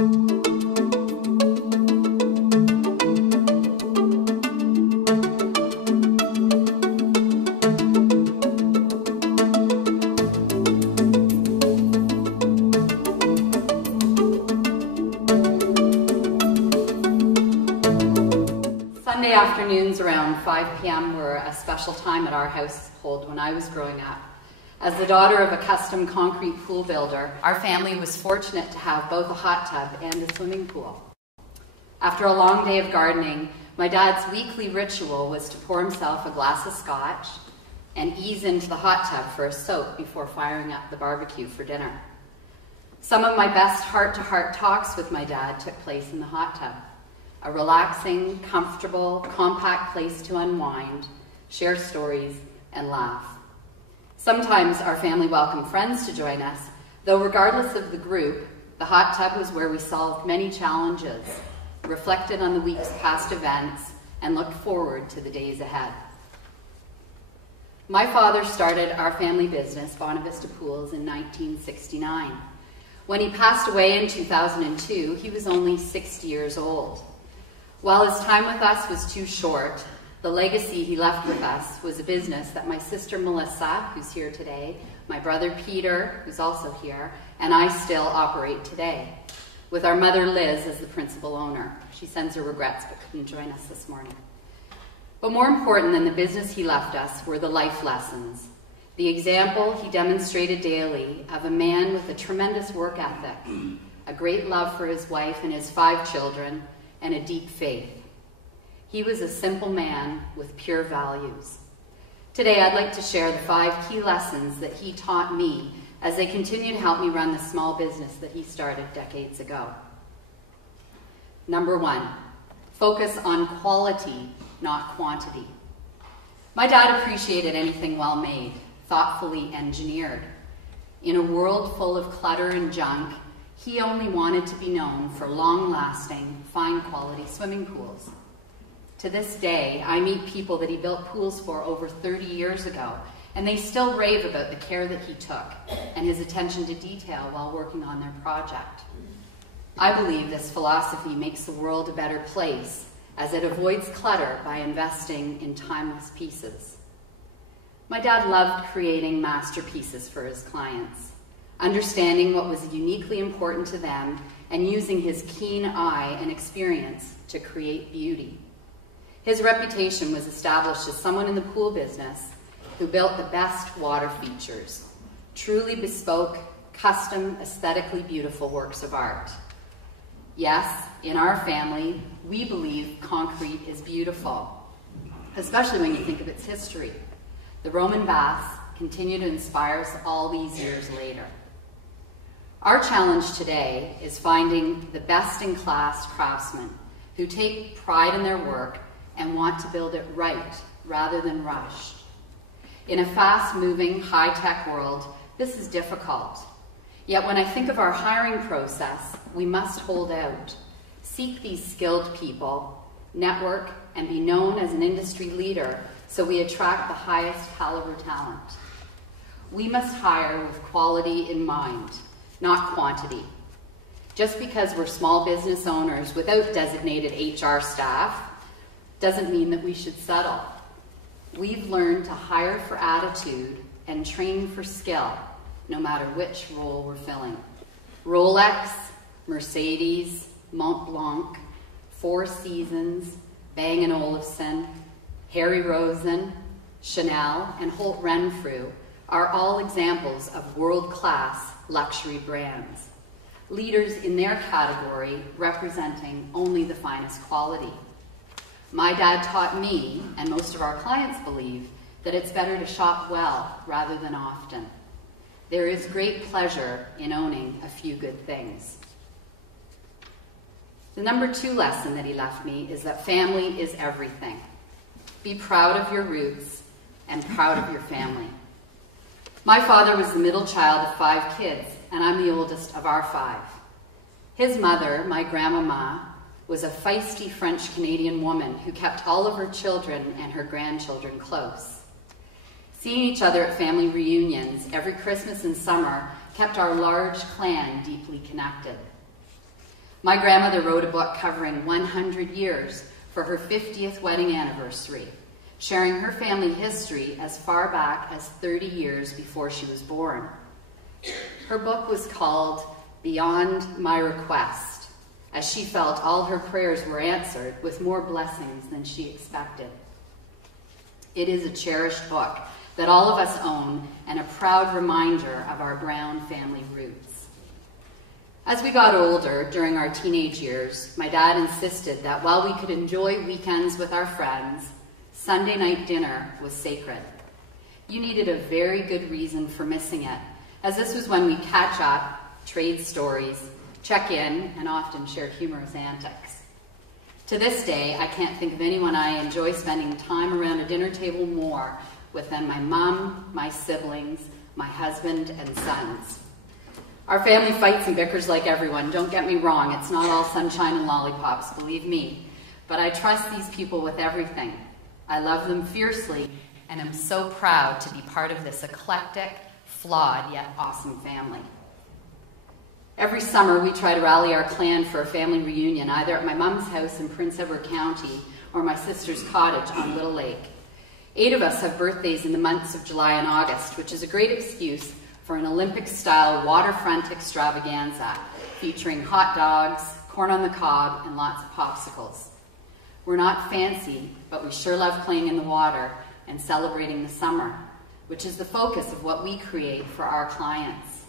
Sunday afternoons around 5 p.m. were a special time at our household when I was growing up. As the daughter of a custom concrete pool builder, our family was fortunate to have both a hot tub and a swimming pool. After a long day of gardening, my dad's weekly ritual was to pour himself a glass of scotch and ease into the hot tub for a soak before firing up the barbecue for dinner. Some of my best heart-to-heart talks with my dad took place in the hot tub. A relaxing, comfortable, compact place to unwind, share stories, and laugh. Sometimes our family welcomed friends to join us, though regardless of the group, the hot tub was where we solved many challenges, reflected on the week's past events, and looked forward to the days ahead. My father started our family business, BonaVista Pools, in 1969. When he passed away in 2002, he was only 60 years old. While his time with us was too short, the legacy he left with us was a business that my sister Melissa, who's here today, my brother Peter, who's also here, and I still operate today, with our mother Liz as the principal owner. She sends her regrets but couldn't join us this morning. But more important than the business he left us were the life lessons, the example he demonstrated daily of a man with a tremendous work ethic, a great love for his wife and his 5 children, and a deep faith. He was a simple man with pure values. Today, I'd like to share the 5 key lessons that he taught me as they continue to help me run the small business that he started decades ago. Number 1, focus on quality, not quantity. My dad appreciated anything well made, thoughtfully engineered. In a world full of clutter and junk, he only wanted to be known for long-lasting, fine-quality swimming pools. To this day, I meet people that he built pools for over 30 years ago, and they still rave about the care that he took and his attention to detail while working on their project. I believe this philosophy makes the world a better place, as it avoids clutter by investing in timeless pieces. My dad loved creating masterpieces for his clients, understanding what was uniquely important to them, and using his keen eye and experience to create beauty. His reputation was established as someone in the pool business who built the best water features, truly bespoke, custom, aesthetically beautiful works of art. Yes, in our family, we believe concrete is beautiful, especially when you think of its history. The Roman baths continue to inspire us all these years later. Our challenge today is finding the best-in-class craftsmen who take pride in their work and want to build it right rather than rush. In a fast-moving, high-tech world, this is difficult. Yet when I think of our hiring process, we must hold out, seek these skilled people, network, and be known as an industry leader so we attract the highest caliber talent. We must hire with quality in mind, not quantity. Just because we're small business owners without designated HR staff doesn't mean that we should settle. We've learned to hire for attitude and train for skill, no matter which role we're filling. Rolex, Mercedes, Mont Blanc, Four Seasons, Bang & Olufsen, Harry Rosen, Chanel, and Holt Renfrew are all examples of world-class luxury brands, leaders in their category representing only the finest quality. My dad taught me, and most of our clients believe, that it's better to shop well rather than often. There is great pleasure in owning a few good things. The number 2 lesson that he left me is that family is everything. Be proud of your roots and proud of your family. My father was the middle child of 5 kids, and I'm the oldest of our 5. His mother, my grandmama, was a feisty French-Canadian woman who kept all of her children and her grandchildren close. Seeing each other at family reunions every Christmas and summer kept our large clan deeply connected. My grandmother wrote a book covering 100 years for her 50th wedding anniversary, sharing her family history as far back as 30 years before she was born. Her book was called Beyond My Request, as she felt all her prayers were answered with more blessings than she expected. It is a cherished book that all of us own and a proud reminder of our Brown family roots. As we got older, during our teenage years, my dad insisted that while we could enjoy weekends with our friends, Sunday night dinner was sacred. You needed a very good reason for missing it, as this was when we catch up, trade stories, check in, and often share humorous antics. To this day, I can't think of anyone I enjoy spending time around a dinner table more with than my mom, my siblings, my husband, and sons. Our family fights and bickers like everyone. Don't get me wrong, it's not all sunshine and lollipops, believe me. But I trust these people with everything. I love them fiercely, and am so proud to be part of this eclectic, flawed, yet awesome family. Every summer, we try to rally our clan for a family reunion, either at my mom's house in Prince Edward County or my sister's cottage on Little Lake. 8 of us have birthdays in the months of July and August, which is a great excuse for an Olympic-style waterfront extravaganza featuring hot dogs, corn on the cob, and lots of popsicles. We're not fancy, but we sure love playing in the water and celebrating the summer, which is the focus of what we create for our clients.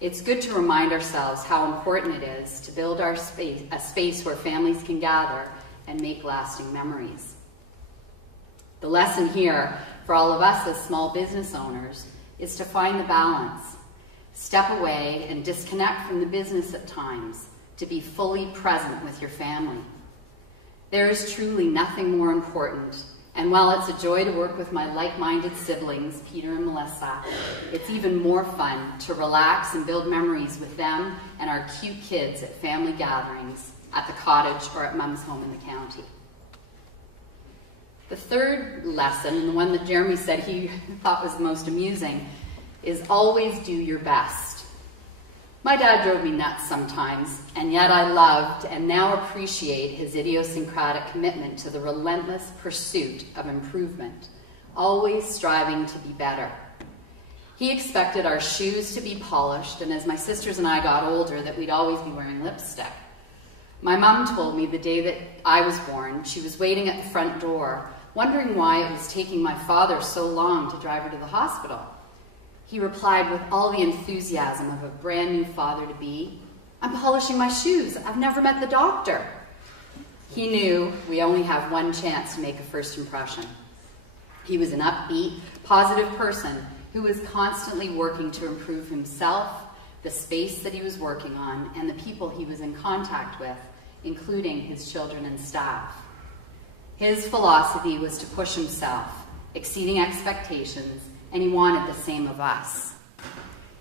It's good to remind ourselves how important it is to build a space where families can gather and make lasting memories. The lesson here for all of us as small business owners is to find the balance. Step away and disconnect from the business at times to be fully present with your family. There is truly nothing more important, and while it's a joy to work with my like-minded siblings, Peter and Melissa, it's even more fun to relax and build memories with them and our cute kids at family gatherings, at the cottage, or at Mom's home in the county. The third lesson, and the one that Jeremy said he thought was the most amusing, is always do your best. My dad drove me nuts sometimes, and yet I loved and now appreciate his idiosyncratic commitment to the relentless pursuit of improvement, always striving to be better. He expected our shoes to be polished, and as my sisters and I got older, that we'd always be wearing lipstick. My mom told me the day that I was born, she was waiting at the front door, wondering why it was taking my father so long to drive her to the hospital. He replied with all the enthusiasm of a brand new father-to-be, "I'm polishing my shoes. I've never met the doctor." He knew we only have one chance to make a first impression. He was an upbeat, positive person who was constantly working to improve himself, the space that he was working on, and the people he was in contact with, including his children and staff. His philosophy was to push himself, exceeding expectations, and he wanted the same of us.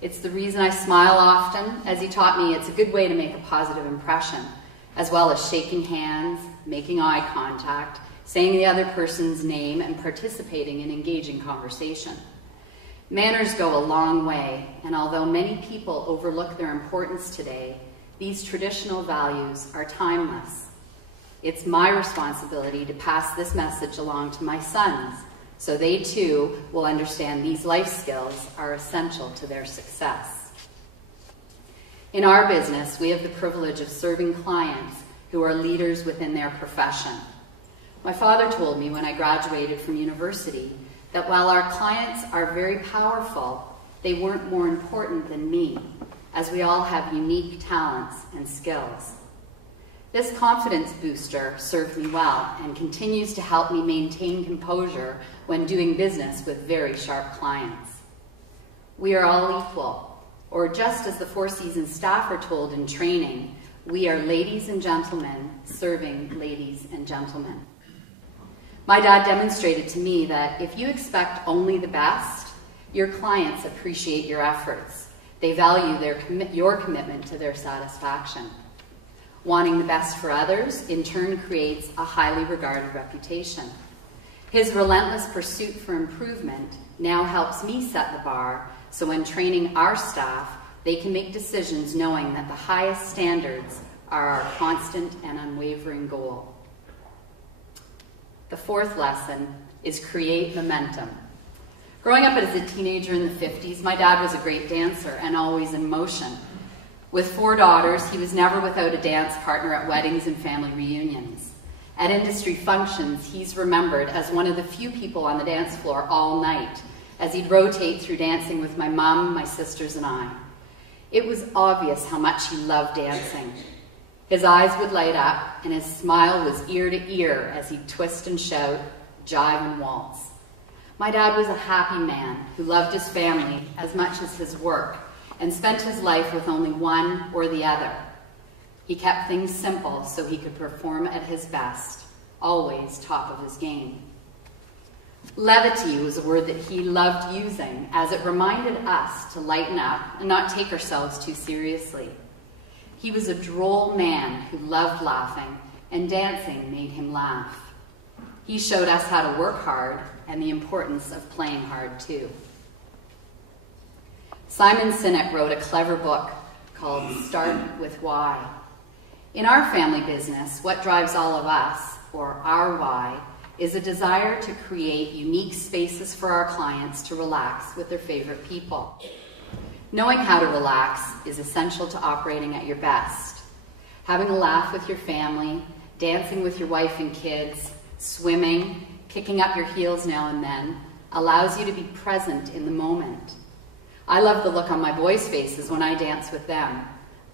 It's the reason I smile often, as he taught me it's a good way to make a positive impression, as well as shaking hands, making eye contact, saying the other person's name, and participating in engaging conversation. Manners go a long way, and although many people overlook their importance today, these traditional values are timeless. It's my responsibility to pass this message along to my sons, so they too will understand these life skills are essential to their success. In our business, we have the privilege of serving clients who are leaders within their profession. My father told me when I graduated from university that while our clients are very powerful, they weren't more important than me, as we all have unique talents and skills. This confidence booster served me well and continues to help me maintain composure when doing business with very sharp clients. We are all equal, or just as the Four Seasons staff are told in training, we are ladies and gentlemen serving ladies and gentlemen. My dad demonstrated to me that if you expect only the best, your clients appreciate your efforts. They value your commitment to their satisfaction. Wanting the best for others, in turn, creates a highly regarded reputation. His relentless pursuit for improvement now helps me set the bar, so when training our staff, they can make decisions knowing that the highest standards are our constant and unwavering goal. The fourth lesson is create momentum. Growing up as a teenager in the 50s, my dad was a great dancer and always in motion. With 4 daughters, he was never without a dance partner at weddings and family reunions. At industry functions, he's remembered as one of the few people on the dance floor all night, as he'd rotate through dancing with my mom, my sisters, and I. It was obvious how much he loved dancing. His eyes would light up, and his smile was ear to ear as he'd twist and shout, jive and waltz. My dad was a happy man who loved his family as much as his work and spent his life with only one or the other. He kept things simple so he could perform at his best, always top of his game. Levity was a word that he loved using, as it reminded us to lighten up and not take ourselves too seriously. He was a droll man who loved laughing, and dancing made him laugh. He showed us how to work hard and the importance of playing hard too. Simon Sinek wrote a clever book called Start with Why. In our family business, what drives all of us, or our why, is a desire to create unique spaces for our clients to relax with their favorite people. Knowing how to relax is essential to operating at your best. Having a laugh with your family, dancing with your wife and kids, swimming, kicking up your heels now and then, allows you to be present in the moment. I love the look on my boys' faces when I dance with them.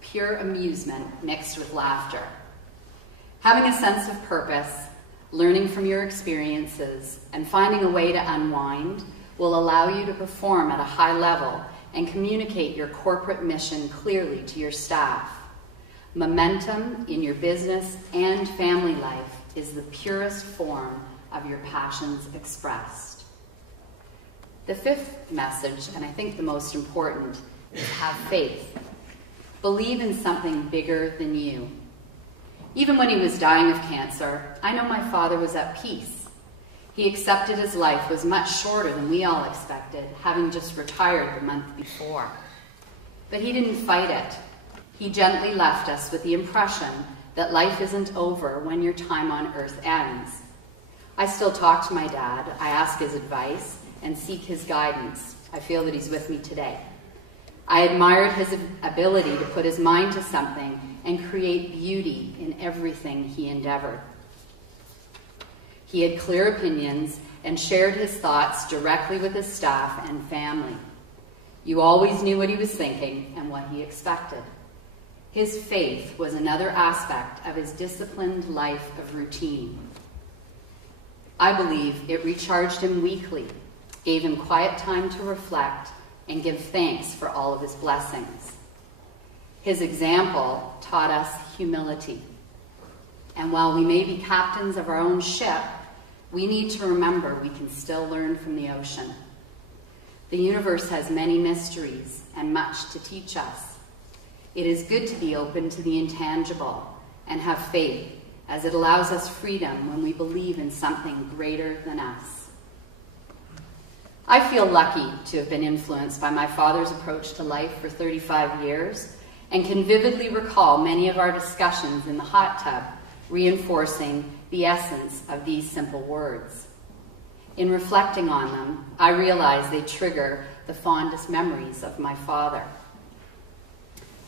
Pure amusement mixed with laughter. Having a sense of purpose, learning from your experiences, and finding a way to unwind will allow you to perform at a high level and communicate your corporate mission clearly to your staff. Momentum in your business and family life is the purest form of your passions expressed. The fifth message, and I think the most important, is have faith. Believe in something bigger than you. Even when he was dying of cancer, I know my father was at peace. He accepted his life was much shorter than we all expected, having just retired the month before. But he didn't fight it. He gently left us with the impression that life isn't over when your time on earth ends. I still talk to my dad, I ask his advice, and seek his guidance. I feel that he's with me today. I admired his ability to put his mind to something and create beauty in everything he endeavored. He had clear opinions and shared his thoughts directly with his staff and family. You always knew what he was thinking and what he expected. His faith was another aspect of his disciplined life of routine. I believe it recharged him weekly, gave him quiet time to reflect, and give thanks for all of his blessings. His example taught us humility. And while we may be captains of our own ship, we need to remember we can still learn from the ocean. The universe has many mysteries and much to teach us. It is good to be open to the intangible and have faith, as it allows us freedom when we believe in something greater than us. I feel lucky to have been influenced by my father's approach to life for 35 years and can vividly recall many of our discussions in the hot tub, reinforcing the essence of these simple words. In reflecting on them, I realize they trigger the fondest memories of my father.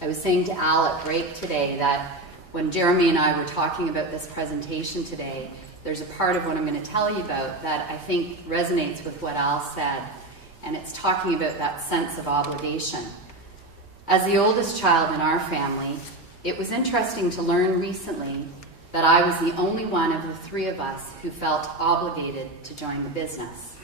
I was saying to Al at break today that when Jeremy and I were talking about this presentation today, there's a part of what I'm going to tell you about that I think resonates with what Al said, and it's talking about that sense of obligation. As the oldest child in our family, it was interesting to learn recently that I was the only one of the three of us who felt obligated to join the business.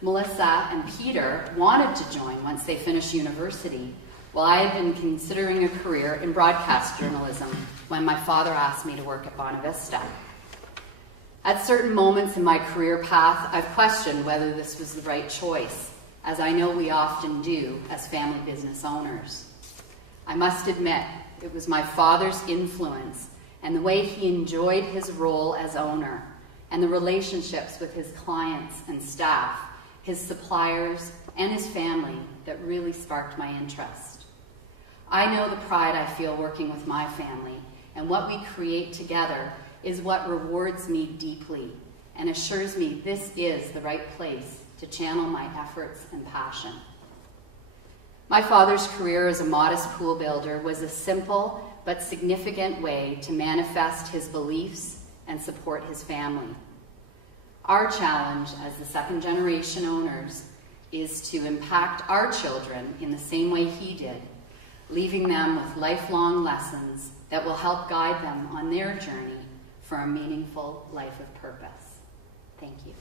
Melissa and Peter wanted to join once they finished university, while I had been considering a career in broadcast journalism when my father asked me to work at BonaVista. At certain moments in my career path, I've questioned whether this was the right choice, as I know we often do as family business owners. I must admit, it was my father's influence and the way he enjoyed his role as owner and the relationships with his clients and staff, his suppliers, and his family that really sparked my interest. I know the pride I feel working with my family and what we create together is what rewards me deeply and assures me this is the right place to channel my efforts and passion. My father's career as a modest pool builder was a simple but significant way to manifest his beliefs and support his family. Our challenge as the second-generation owners is to impact our children in the same way he did, leaving them with lifelong lessons that will help guide them on their journey for a meaningful life of purpose. Thank you.